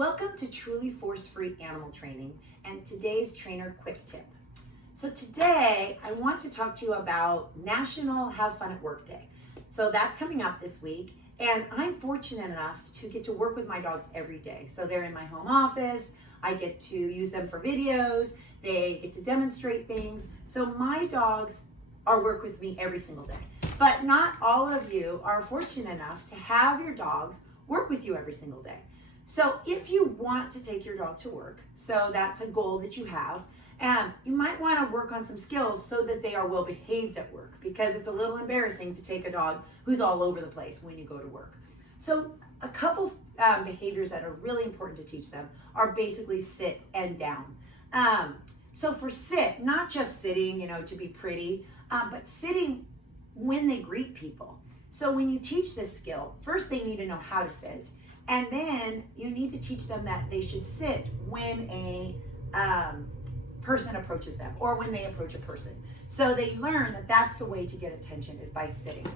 Welcome to Truly Force-Free Animal Training and today's trainer quick tip. So today I want to talk to you about National Have Fun at Work Day. So that's coming up this week, and I'm fortunate enough to get to work with my dogs every day. So they're in my home office, I get to use them for videos, they get to demonstrate things. So my dogs work with me every single day. But not all of you are fortunate enough to have your dogs work with you every single day. So if you want to take your dog to work, so that's a goal that you have, you might want to work on some skills so that they are well behaved at work, because it's a little embarrassing to take a dog who's all over the place when you go to work. So a couple behaviors that are really important to teach them are basically sit and down. So for sit, not just sitting, to be pretty, but sitting when they greet people. So when you teach this skill, first they need to know how to sit. And then you need to teach them that they should sit when a person approaches them or when they approach a person. So they learn that that's the way to get attention, is by sitting.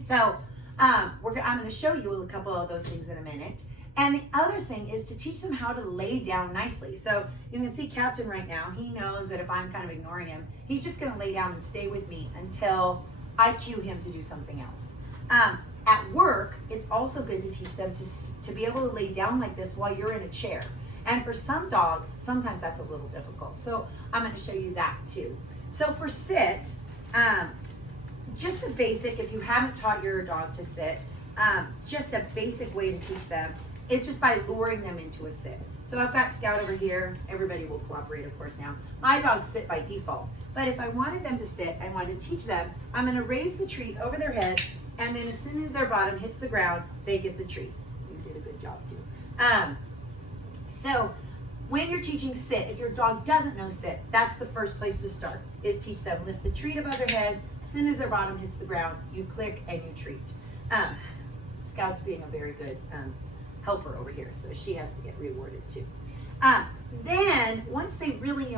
So I'm going to show you a couple of those things in a minute. And the other thing is to teach them how to lay down nicely. So you can see Captain right now, he knows that if I'm kind of ignoring him, he's just going to lay down and stay with me until I cue him to do something else. At work, it's also good to teach them to be able to lay down like this while you're in a chair. And for some dogs, sometimes that's a little difficult. So I'm going to show you that too. So for sit, just a basic, if you haven't taught your dog to sit, just a basic way to teach them is just by luring them into a sit. So I've got Scout over here. Everybody will cooperate, of course, now. My dogs sit by default. But if I wanted them to sit, I wanted to teach them, I'm going to raise the treat over their head, and then as soon as their bottom hits the ground, they get the treat. You did a good job too. So when you're teaching sit, if your dog doesn't know sit, that's the first place to start, is teach them lift the treat above their head. As soon as their bottom hits the ground, you click and you treat. Scout's being a very good helper over here, so she has to get rewarded too. Then once they really